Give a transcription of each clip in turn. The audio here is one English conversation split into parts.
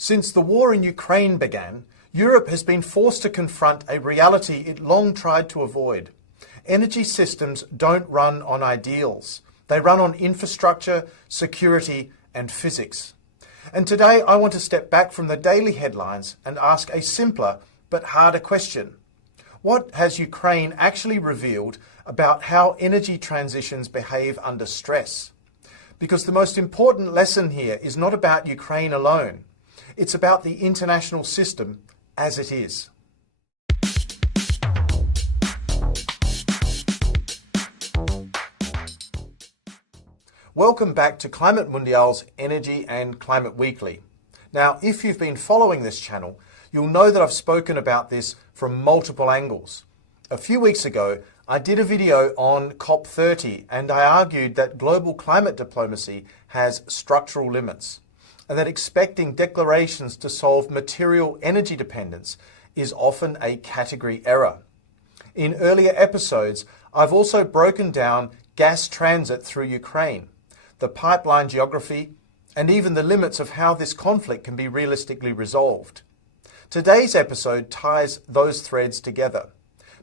Since the war in Ukraine began, Europe has been forced to confront a reality it long tried to avoid. Energy systems don't run on ideals. They run on infrastructure, security, and physics. And today I want to step back from the daily headlines and ask a simpler but harder question. What has Ukraine actually revealed about how energy transitions behave under stress? Because the most important lesson here is not about Ukraine alone. It's about the international system as it is. Welcome back to Climate Mundial's Energy and Climate Weekly. Now, if you've been following this channel, you'll know that I've spoken about this from multiple angles. A few weeks ago, I did a video on COP30 and I argued that global climate diplomacy has structural limits and that expecting declarations to solve material energy dependence is often a category error. In earlier episodes, I've also broken down gas transit through Ukraine, the pipeline geography, and even the limits of how this conflict can be realistically resolved. Today's episode ties those threads together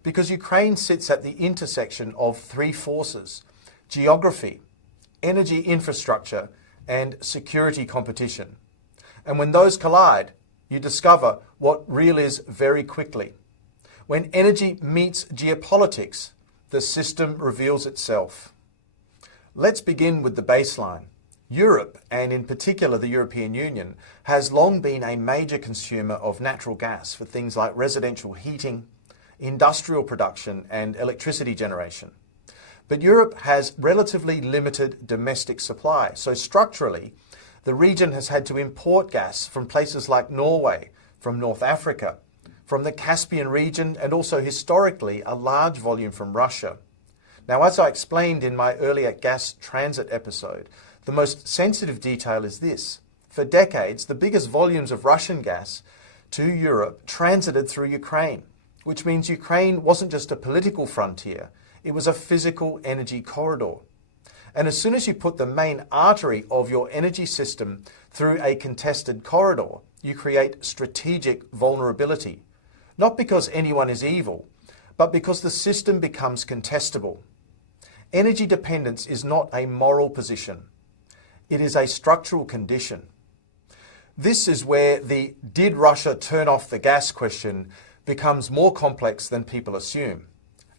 because Ukraine sits at the intersection of three forces: geography, energy infrastructure, and security competition. And when those collide, you discover what real is very quickly. When energy meets geopolitics, the system reveals itself. Let's begin with the baseline. Europe, and in particular the European Union, has long been a major consumer of natural gas for things like residential heating, industrial production, and electricity generation. But Europe has relatively limited domestic supply, so structurally, the region has had to import gas from places like Norway, from North Africa, from the Caspian region, and also historically a large volume from Russia. Now, as I explained in my earlier gas transit episode, the most sensitive detail is this. For decades, the biggest volumes of Russian gas to Europe transited through Ukraine, which means Ukraine wasn't just a political frontier, it was a physical energy corridor. And as soon as you put the main artery of your energy system through a contested corridor, you create strategic vulnerability. Not because anyone is evil, but because the system becomes contestable. Energy dependence is not a moral position. It is a structural condition. This is where the "did Russia turn off the gas" question becomes more complex than people assume.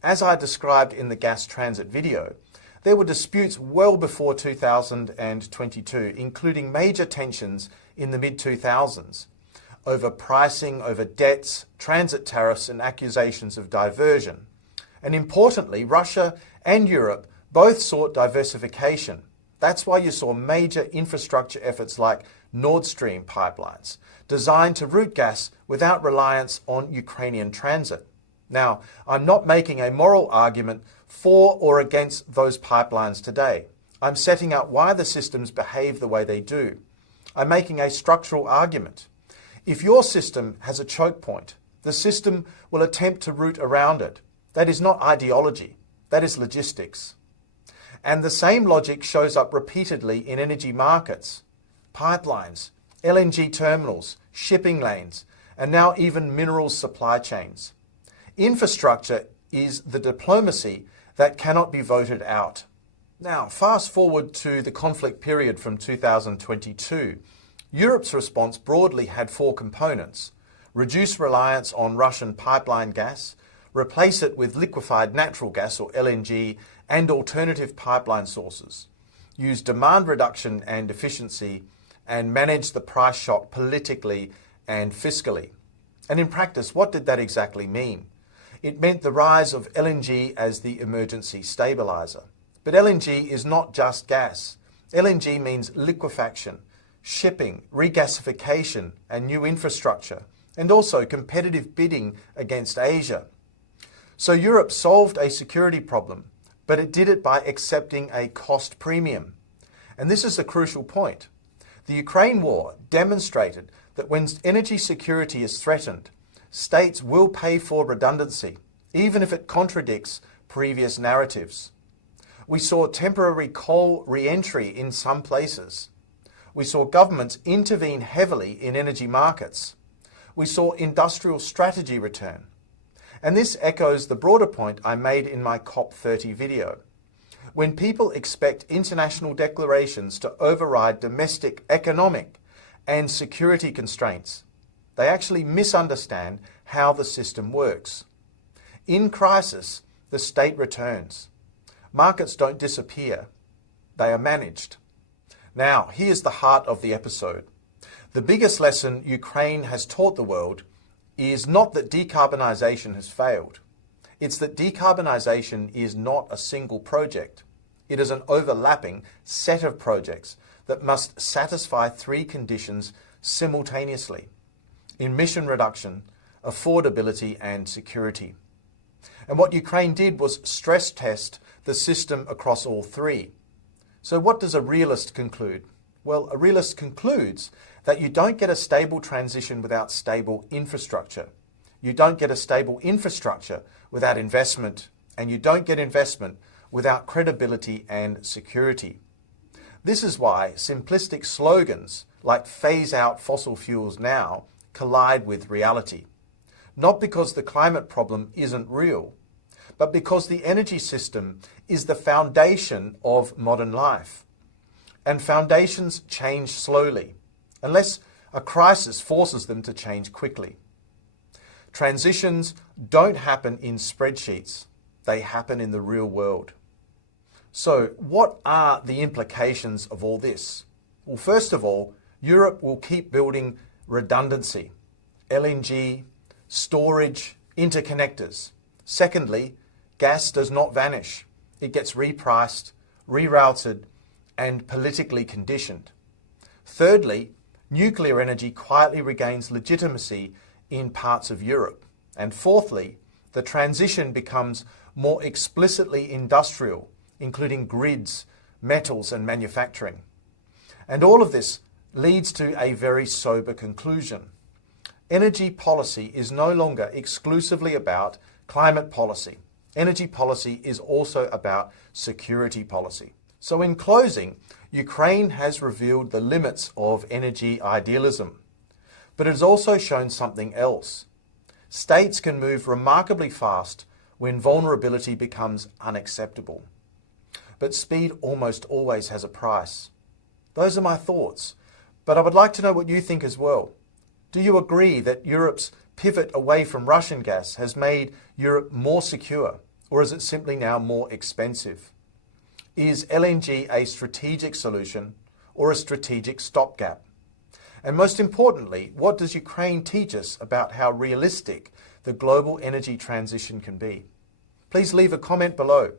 As I described in the gas transit video, there were disputes well before 2022, including major tensions in the mid-2000s over pricing, over debts, transit tariffs, and accusations of diversion. And importantly, Russia and Europe both sought diversification. That's why you saw major infrastructure efforts like Nord Stream pipelines, designed to route gas without reliance on Ukrainian transit. Now, I'm not making a moral argument for or against those pipelines today. I'm setting out why the systems behave the way they do. I'm making a structural argument. If your system has a choke point, the system will attempt to route around it. That is not ideology, that is logistics. And the same logic shows up repeatedly in energy markets. Pipelines, LNG terminals, shipping lanes, and now even minerals supply chains. Infrastructure is the diplomacy that cannot be voted out. Now, fast forward to the conflict period from 2022. Europe's response broadly had four components: reduce reliance on Russian pipeline gas, replace it with liquefied natural gas or LNG and alternative pipeline sources, use demand reduction and efficiency, and manage the price shock politically and fiscally. And in practice, what did that exactly mean? It meant the rise of LNG as the emergency stabilizer. But LNG is not just gas. LNG means liquefaction, shipping, regasification, and new infrastructure, and also competitive bidding against Asia. So Europe solved a security problem, but it did it by accepting a cost premium. And this is a crucial point. The Ukraine war demonstrated that when energy security is threatened, states will pay for redundancy, even if it contradicts previous narratives. We saw temporary coal re-entry in some places. We saw governments intervene heavily in energy markets. We saw industrial strategy return. And this echoes the broader point I made in my COP30 video. When people expect international declarations to override domestic economic and security constraints, they actually misunderstand how the system works. In crisis, the state returns. Markets don't disappear. They are managed. Now, here's the heart of the episode. The biggest lesson Ukraine has taught the world is not that decarbonisation has failed. It's that decarbonisation is not a single project. It is an overlapping set of projects that must satisfy three conditions simultaneously: emission reduction, affordability, and security. And what Ukraine did was stress test the system across all three. So what does a realist conclude? Well, a realist concludes that you don't get a stable transition without stable infrastructure. You don't get a stable infrastructure without investment, and you don't get investment without credibility and security. This is why simplistic slogans like "phase out fossil fuels now" collide with reality. Not because the climate problem isn't real, but because the energy system is the foundation of modern life. And foundations change slowly, unless a crisis forces them to change quickly. Transitions don't happen in spreadsheets, they happen in the real world. So, what are the implications of all this? Well, first of all, Europe will keep building redundancy, LNG, storage, interconnectors. Secondly, gas does not vanish. It gets repriced, rerouted, and politically conditioned. Thirdly, nuclear energy quietly regains legitimacy in parts of Europe. And fourthly, the transition becomes more explicitly industrial, including grids, metals, and manufacturing. And all of this leads to a very sober conclusion. Energy policy is no longer exclusively about climate policy. Energy policy is also about security policy. So in closing, Ukraine has revealed the limits of energy idealism. But it has also shown something else. States can move remarkably fast when vulnerability becomes unacceptable. But speed almost always has a price. Those are my thoughts, but I would like to know what you think as well. Do you agree that Europe's pivot away from Russian gas has made Europe more secure, or is it simply now more expensive? Is LNG a strategic solution or a strategic stopgap? And most importantly, what does Ukraine teach us about how realistic the global energy transition can be? Please leave a comment below.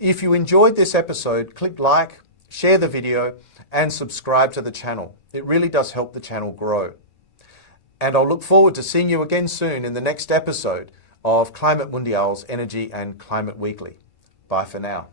If you enjoyed this episode, click like, share the video, and subscribe to the channel. It really does help the channel grow. And I'll look forward to seeing you again soon in the next episode of Climate Mundial's Energy and Climate Weekly. Bye for now.